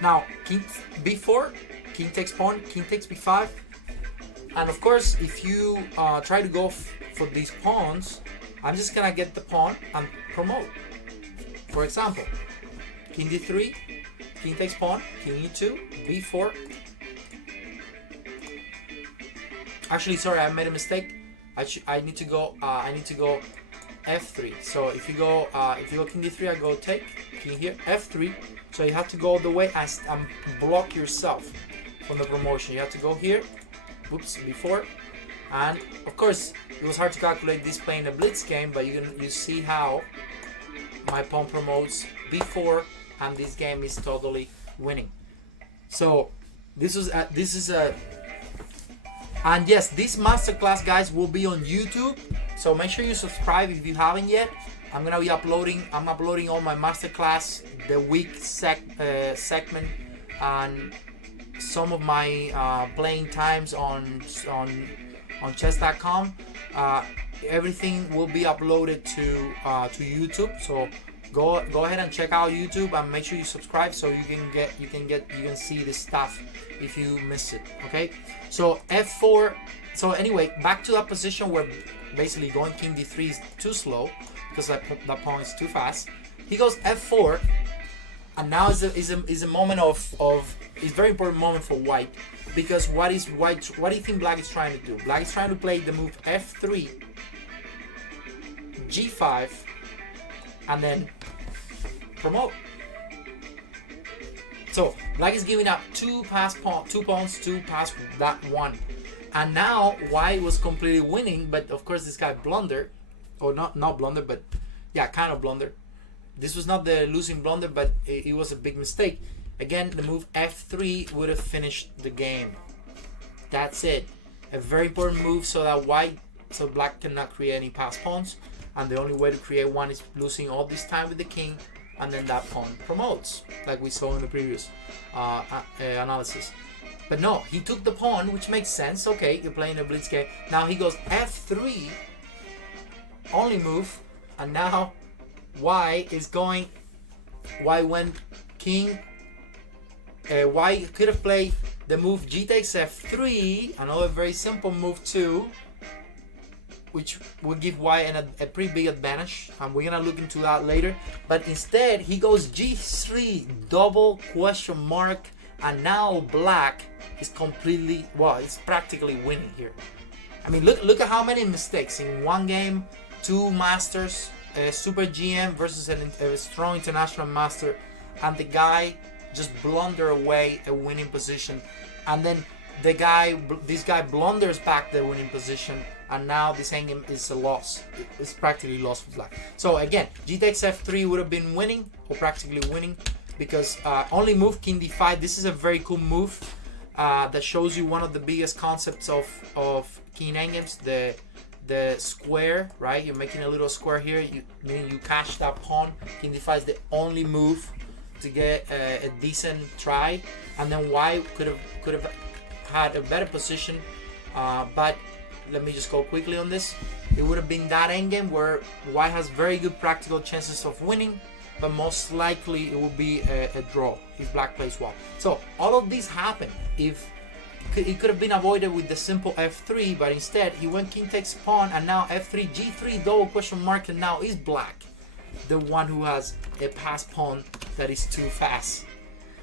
now king b4, king takes pawn, king takes b5, and of course, if you try to go for these pawns, I'm just gonna get the pawn and promote. For example, king d3, king takes pawn, king e2, b4. Actually, sorry, I made a mistake. I need to go f3. So if you go king d3, I go take king here, f3. So you have to go all the way and block yourself from the promotion. You have to go here, whoops, b4, and of course it was hard to calculate this playing a blitz game, but you see how my pawn promotes b4, and this game is totally winning. So this is and yes, this masterclass, guys, will be on YouTube. So make sure you subscribe if you haven't yet. I'm uploading all my masterclass, the week segment, and some of my playing times on chess.com. Everything will be uploaded to YouTube. So go ahead and check out YouTube, and make sure you subscribe so you can see this stuff if you miss it. Okay, so f4. So anyway, back to that position where basically going king d3 is too slow because that pawn is too fast. He goes f4, And now is a moment of it's very important moment for white, because what do you think black is trying to do? Black is trying to play the move f3, g5, and then promote. So black is giving up two pawns to pass that one, and now white was completely winning. But of course this guy blundered, or not blunder, but yeah, kind of blunder. This was not the losing blunder, but it was a big mistake. Again, the move f3 would have finished the game. That's it. A very important move so black cannot create any pass pawns, and the only way to create one is losing all this time with the king, and then that pawn promotes, like we saw in the previous analysis. But no, he took the pawn, which makes sense. Okay, you're playing a blitz game. Now he goes f3, only move, and now white went king. White could have played the move g takes f3, another very simple move too, which will give white a pretty big advantage, and we're gonna look into that later. But instead he goes g3, double question mark, and now black is completely, well, it's practically winning here. I mean, look at how many mistakes in one game. 2 masters, a super GM versus a strong international master, and the guy just blunder away a winning position, and then this guy blunders back the winning position, and now this endgame is a loss. It's practically lost for black. So again, g takes f3 would have been winning, or practically winning, because only move king d5. This is a very cool move that shows you one of the biggest concepts of king endgames, the square, right? You're making a little square here, meaning you cash that pawn. King d5 is the only move to get a decent try, and then white could have had a better position, but let me just go quickly on this. It would have been that endgame where white has very good practical chances of winning, but most likely it will be a draw if black plays well. So all of this happened. If it could have been avoided with the simple f3, but instead he went king takes pawn, and now f3, g3, double question mark, and now is black the one who has a pass pawn that is too fast.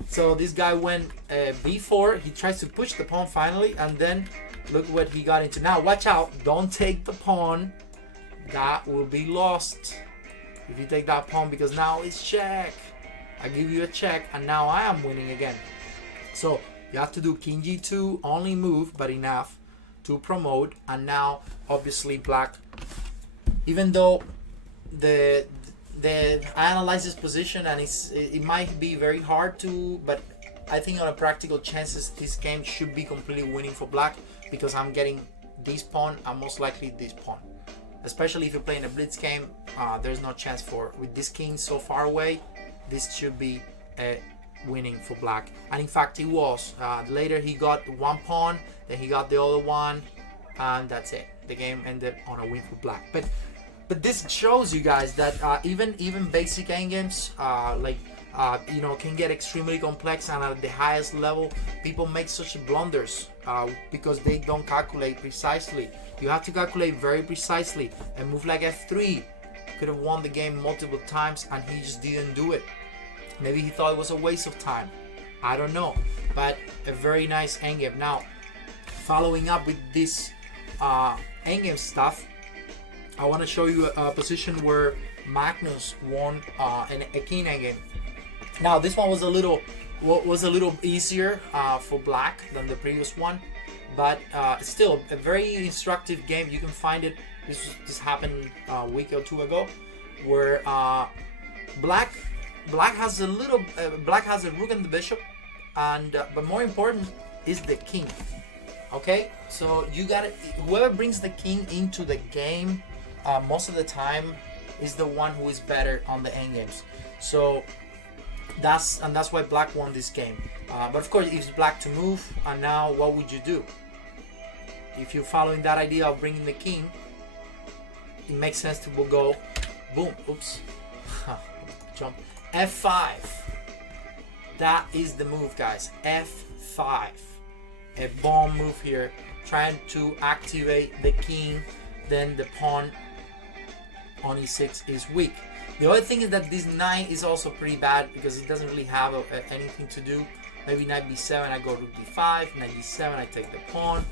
So this guy went b4. He tries to push the pawn finally, and then look what he got into. Now watch out, don't take the pawn. That will be lost if you take that pawn, because now it's check. I give you a check, and now I am winning again. So you have to do king g2, only move, but enough to promote. And now obviously black, even though I analyze this position, and it might be very hard to, but I think on a practical chances this game should be completely winning for black, because I'm getting this pawn and most likely this pawn. Especially if you're playing a blitz game, there's no chance with this king so far away. This should be winning for black, and in fact it was. Later he got one pawn, then he got the other one, and that's it. The game ended on a win for black. But this shows you guys that even basic endgames can get extremely complex, and at the highest level people make such blunders because they don't calculate precisely. You have to calculate very precisely. A move like f3 could have won the game multiple times, and he just didn't do it. Maybe he thought it was a waste of time, I don't know, but a very nice endgame. Now following up with this endgame stuff, I want to show you a position where Magnus won a king endgame. Now this one was a little easier for black than the previous one, but still a very instructive game. You can find it. This happened a week or two ago, where black has a rook and the bishop, and but more important is the king. Okay, so you got it. Whoever brings the king into the game most of the time is the one who is better on the endgames. So that's why black won this game. But of course, if it's black to move, and now what would you do? If you're following that idea of bringing the king, it makes sense to go boom. Oops, jump f5. That is the move, guys. f5, a bomb move here, trying to activate the king. Then the pawn on e6 is weak. The other thing is that this knight is also pretty bad because it doesn't really have anything to do. Maybe knight b7, I go rook d5, knight d7, I take the pawn.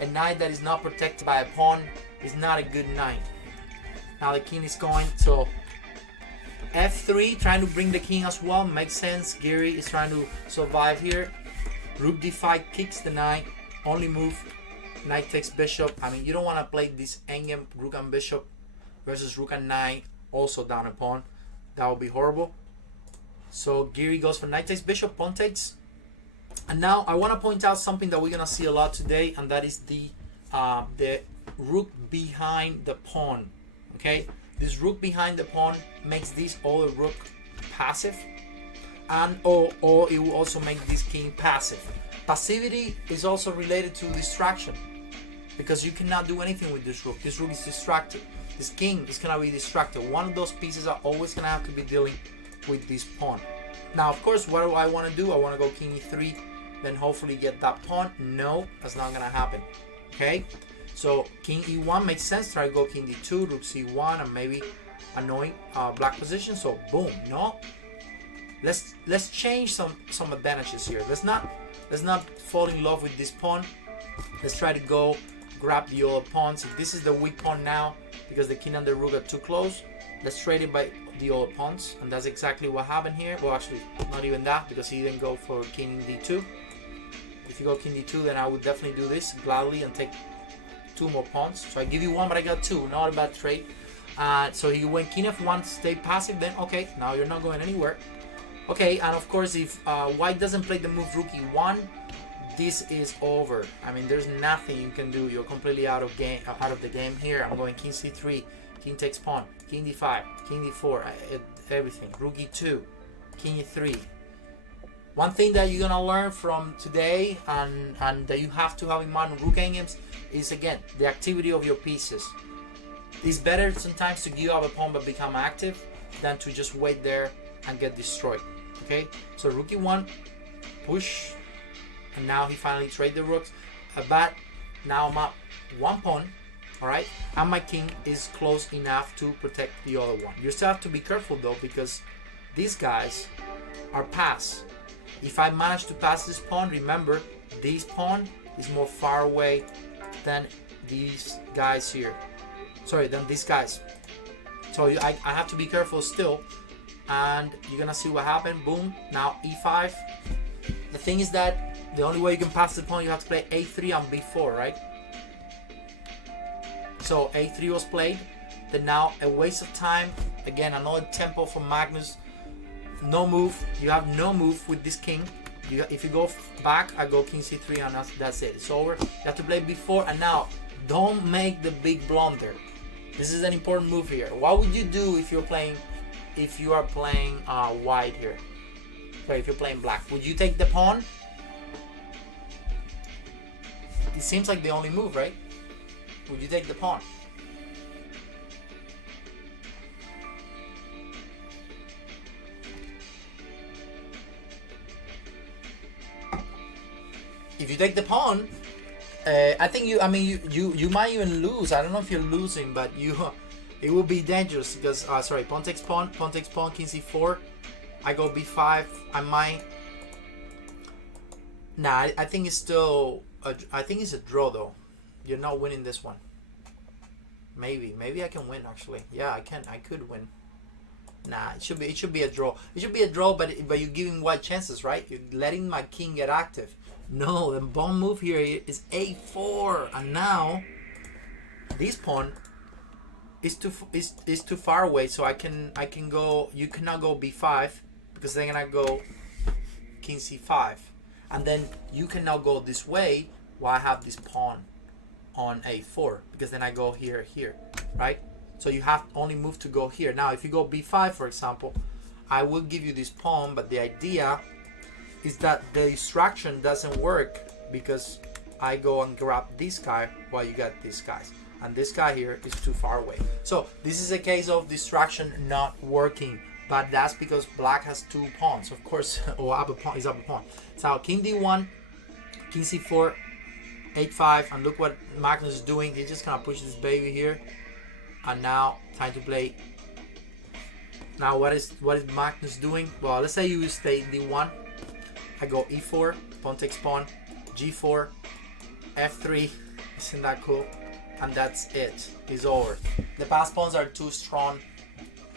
A knight that is not protected by a pawn is not a good knight. Now the king is going, so f3, trying to bring the king as well, makes sense. Giri is trying to survive here. Rook d5 kicks the knight, only move. Knight takes bishop. I mean, you don't want to play this endgame rook and bishop versus rook and knight, also down a pawn. That would be horrible. So Giri goes for knight takes bishop, pawn takes. And now I want to point out something that we're gonna see a lot today, and that is the rook behind the pawn. Okay, this rook behind the pawn makes this other rook passive, and or it will also make this king passive. Passivity is also related to distraction, because you cannot do anything with this rook. This rook is distracted. This king is gonna be distracted. One of those pieces are always gonna have to be dealing with this pawn. Now, of course, what do I want to do? I want to go king e3, then hopefully get that pawn. No, that's not gonna happen. Okay, so king e1 makes sense. Try to go king d2, rook c1, and maybe annoying black position. So boom, no. Let's change some advantages here. Let's not fall in love with this pawn. Let's try to go grab the other pawns. If this is the weak pawn now, because the king and the rook are too close, let's trade it by the other pawns, and that's exactly what happened here. Well, actually, not even that, because he didn't go for king d2. If you go king d2, then I would definitely do this gladly and take two more pawns. So I give you one, but I got two. Not a bad trade. So he went king f1, stay passive. Then okay, now you're not going anywhere. Okay, and of course, if white doesn't play the move rook e1, this is over. I mean, there's nothing you can do. You're completely out of the game here. I'm going king c3, king takes pawn, king d5, king d4, everything. Rook e2, king e3. One thing that you're gonna learn from today, and that you have to have in mind in rook endgames, is again the activity of your pieces. It's better sometimes to give up a pawn but become active than to just wait there and get destroyed. Okay, so rook e1, push, and now he finally traded the rooks. But now I'm up one pawn, all right, and my king is close enough to protect the other one. You still have to be careful though, because these guys are passed. If I manage to pass this pawn, remember this pawn is more far away than these guys here. Sorry, than these guys. So I have to be careful still, and you're gonna see what happened. Boom, now e5. The thing is that the only way you can pass the pawn, you have to play a3 and b4, right? So a3 was played. Then now a waste of time. Again, another tempo from Magnus. No move. You have no move with this king. If you go back, I go king c3, and that's it. It's over. You have to play b4, and now don't make the big blunder. This is an important move here. What would you do if you are playing white here? Sorry, if you're playing black, would you take the pawn? It seems like the only move, right? Would you take the pawn? If you take the pawn, I think you might even lose. I don't know if you're losing, but it will be dangerous because sorry, pawn takes pawn, king c4. I go b5. I might. Nah, I think it's still. I think it's a draw though. You're not winning this one. Maybe I can win actually. Yeah, I can. I could win. Nah, it should be a draw. It should be a draw, but you're giving white chances, right? You're letting my king get active. No, the pawn move here is a4, and now this pawn is too far away. So I can go. You cannot go b5 because they're gonna go king c5, and then you can now go this way while I have this pawn on a4 because then I go here, right? So you have only move to go here. Now, if you go b5, for example, I will give you this pawn, but the idea is that the distraction doesn't work because I go and grab this guy while you got these guys. And this guy here is too far away. So this is a case of distraction not working, but that's because black has two pawns, of course, or up a pawn, is up a pawn. So king d1, king c4, h5, and look what Magnus is doing. He's just gonna push this baby here. And now time to play Now what is Magnus doing? Well, let's say you stay d1. I go e4, pawn takes pawn, g4, f3. Isn't that cool? And that's it. It's over. The passed pawns are too strong.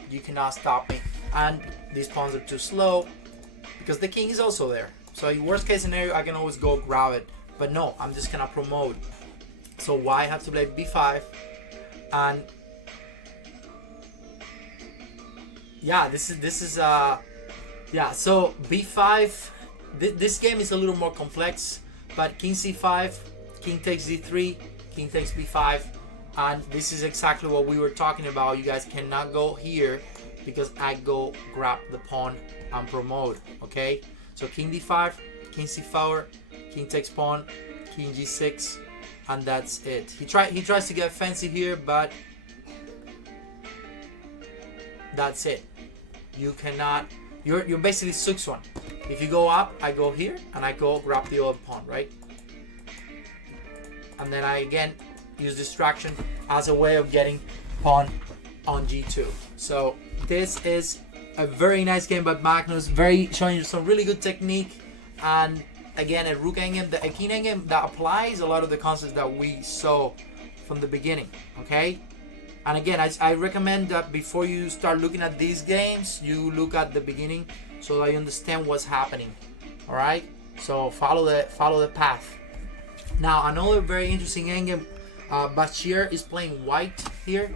You cannot stop me. And these pawns are too slow because the king is also there. So in worst case scenario, I can always go grab it. But no, I'm just gonna promote. So why I have to play b5? And yeah, this is yeah. So b5. This game is a little more complex. But king c5, king takes d3, king takes b5, and this is exactly what we were talking about. You guys cannot go here because I go grab the pawn and promote. Okay, so king d5, king c4, king takes pawn, king g6, and that's it. He tries to get fancy here, but that's it. You cannot. You're basically 6-1. If you go up, I go here and I go grab the other pawn, right? And then I again use distraction as a way of getting pawn on g2. So this is a very nice game by Magnus, showing you some really good technique, and again a rook endgame, a king endgame that applies a lot of the concepts that we saw from the beginning. Okay, and again I recommend that before you start looking at these games, you look at the beginning so that you understand what's happening. All right, so follow the path. Now another very interesting endgame. Bashir is playing white here,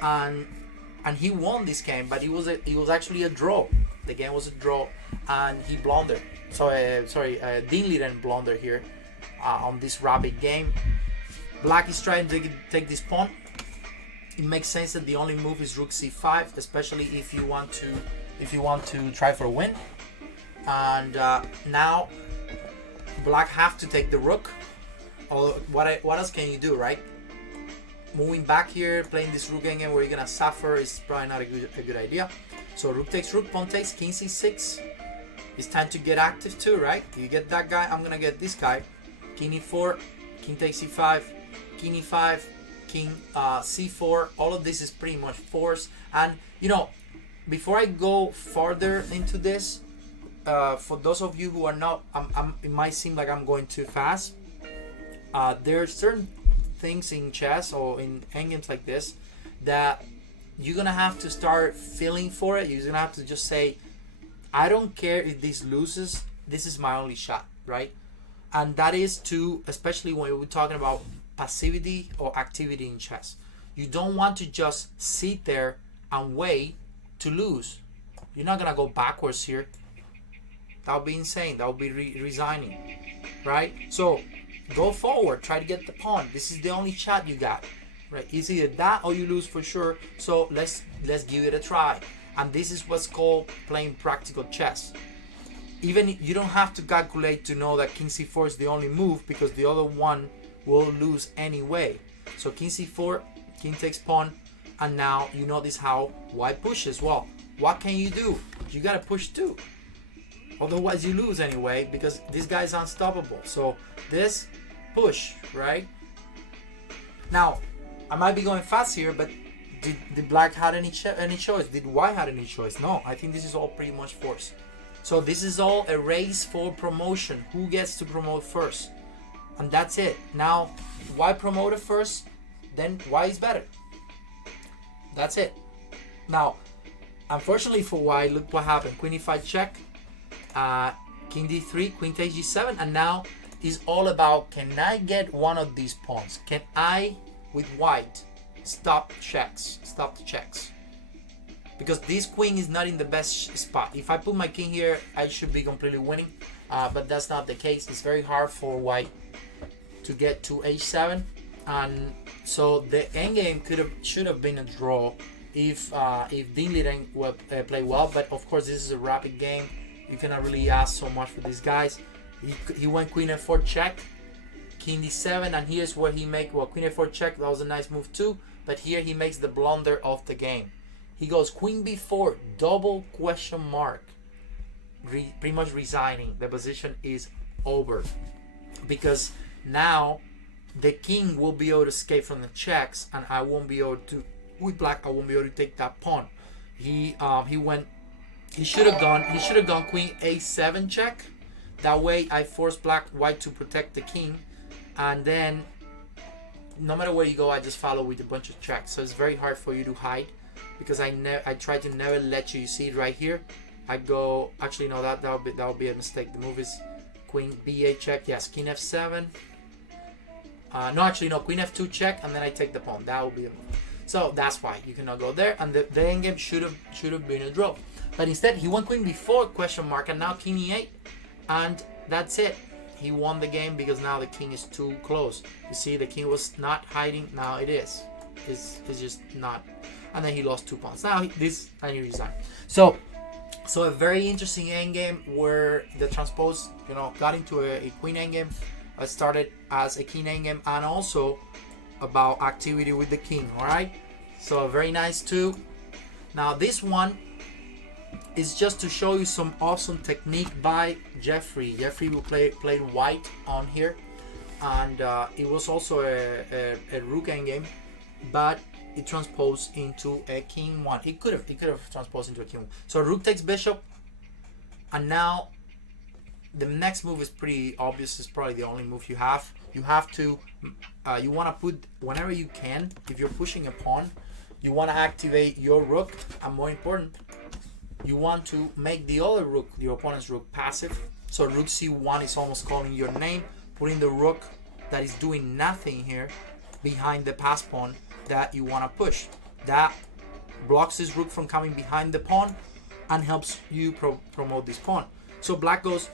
and he won this game, but it was actually a draw. The game was a draw, and he blundered. So Dinliren blundered here on this rapid game. Black is trying to take this pawn. It makes sense that the only move is rook c5, especially if you want to try for a win. And now Black have to take the rook. Or what else can you do, right? Moving back here, playing this rook endgame where you're gonna suffer is probably not a good idea. So rook takes rook, pawn takes, king c6. It's time to get active too, right? You get that guy, I'm gonna get this guy. King e4, king takes e5, king e5, king c4. All of this is pretty much forced. And you know, before I go further into this, for those of you who are not, it might seem like I'm going too fast. There are certain things in chess or in endgames like this that you're gonna have to start feeling for it. You're gonna have to just say, I don't care if this loses, this is my only shot, right? And that is to, especially when we're talking about passivity or activity in chess. You don't want to just sit there and wait to lose. You're not gonna go backwards here. That would be insane. That would be resigning, right? So go forward, try to get the pawn. This is the only shot you got, right? It's either that or you lose for sure. So let's give it a try. And this is what's called playing practical chess. Even you don't have to calculate to know that king c4 is the only move, because the other one will lose anyway. So king c4, king takes pawn, and now you notice how white pushes. Well, what can you do? You gotta push too. Otherwise you lose anyway, because this guy's unstoppable. So this push, right? Now, I might be going fast here, but did Black had any choice? Did White had any choice? No, I think this is all pretty much forced. So this is all a race for promotion. Who gets to promote first? And that's it. Now, White promoted first, then White is better. That's it. Now, unfortunately for White, look what happened. Queen e5 check. King d3, queen takes g7, and now it's all about, can I get one of these pawns? Can I, with white, stop the checks? Because this queen is not in the best spot. If I put my king here, I should be completely winning, but that's not the case. It's very hard for white to get to h7, and so the endgame should have been a draw if Dinliren played well. But of course, this is a rapid game. You cannot really ask so much for these guys. He went queen f4 check, king d7, and here's where he make, well, queen f4 check, that was a nice move too, but here he makes the blunder of the game. He goes queen b4, double question mark, pretty much resigning. The position is over, because now the king will be able to escape from the checks, and I won't be able to, with Black, I won't be able to take that pawn. He should have gone queen a7 check. That way I force white to protect the king, and then no matter where you go, I just follow with a bunch of checks. So it's very hard for you to hide, because I try to never let you see it right here. I go, actually no, that would be a mistake. The move is queen b8 check. Yes, king f7. No, actually no, queen f2 check, and then I take the pawn. That would be a move. So that's why you cannot go there, and the endgame should have been a draw. But instead he won queen b4 question mark, and now king e8, and that's it. He won the game because now the king is too close. You see, the king was not hiding. Now it is. It's just not. And then he lost 2 pawns. Now and he resigned. So a very interesting endgame where the transpose, got into a queen endgame. Started as a king endgame, and also about activity with the king. All right. So very nice too. Now this one is just to show you some awesome technique by Jeffrey. Jeffrey will played white on here, and it was also a rook endgame, but it transposed into a king one. It could have transposed into a king one. So rook takes bishop, and now the next move is pretty obvious. It's probably the only move you have. You have to you want to put, whenever you can, if you're pushing a pawn, you want to activate your rook, and more important, you want to make the other rook, your opponent's rook, passive. So rook c1 is almost calling your name, putting the rook that is doing nothing here behind the pass pawn that you want to push. That blocks this rook from coming behind the pawn and helps you promote this pawn. So black goes,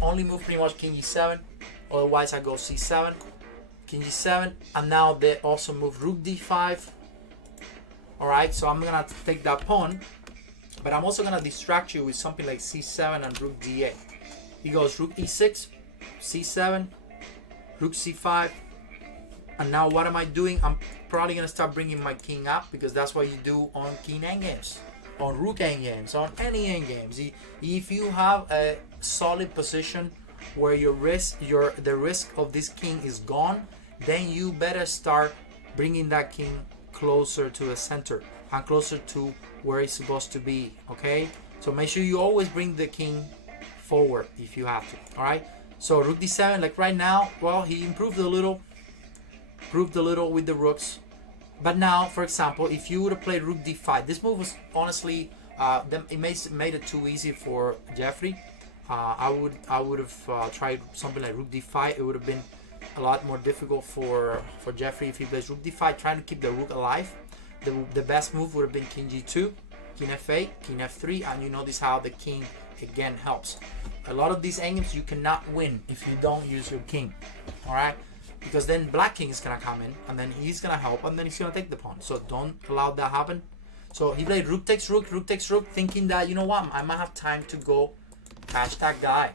only move pretty much king g7, otherwise I go c7, king g7, and now they also move rook d5. Alright, so I'm gonna take that pawn, but I'm also gonna distract you with something like c7 and rook d8. He goes rook e6, c7, rook c5, and now what am I doing? I'm probably gonna start bringing my king up, because that's what you do on king endgames, on rook endgames, on any endgames. If you have a solid position where the risk of this king is gone, then you better start bringing that king closer to the center and closer to where it's supposed to be. Okay, so make sure you always bring the king forward if you have to. All right, so rook d7, like right now, well, he improved a little with the rooks. But now, for example, if you would have played rook d5, this move was honestly it made it too easy for Jeffrey. I would have tried something like rook d5. It would have been a lot more difficult for Jeffrey if he plays rook d5, trying to keep the rook alive. The best move would have been king g2, king f8, king f3, and you notice how the king again helps. A lot of these endgames you cannot win if you don't use your king. All right, because then black king is gonna come in, and then he's gonna help, and then he's gonna take the pawn. So don't allow that happen. So he played rook takes rook, thinking that, you know what, I might have time to go catch that guy.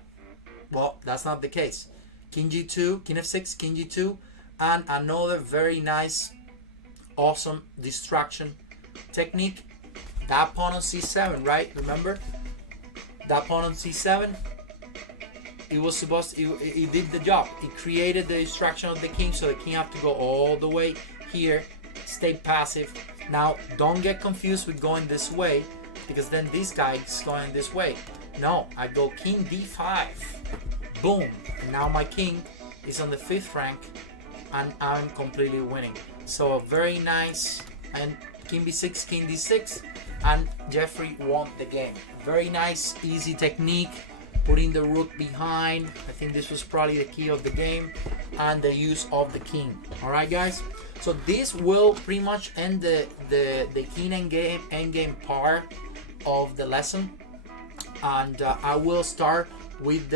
Well, that's not the case. King g2, king f6, king g2, and another very nice, awesome distraction technique. That pawn on c7, right? Remember? That pawn on c7, it was supposed to, it did the job. It created the distraction of the king, so the king have to go all the way here, stay passive. Now, don't get confused with going this way, because then this guy is going this way. No, I go king d5. Boom. And now my king is on the 5th rank, and I'm completely winning. So very nice. And king b6, king d6, and Jeffrey won the game. Very nice, easy technique. Putting the rook behind. I think this was probably the key of the game, and the use of the king. All right, guys. So this will pretty much end the king endgame part of the lesson, and I will start with the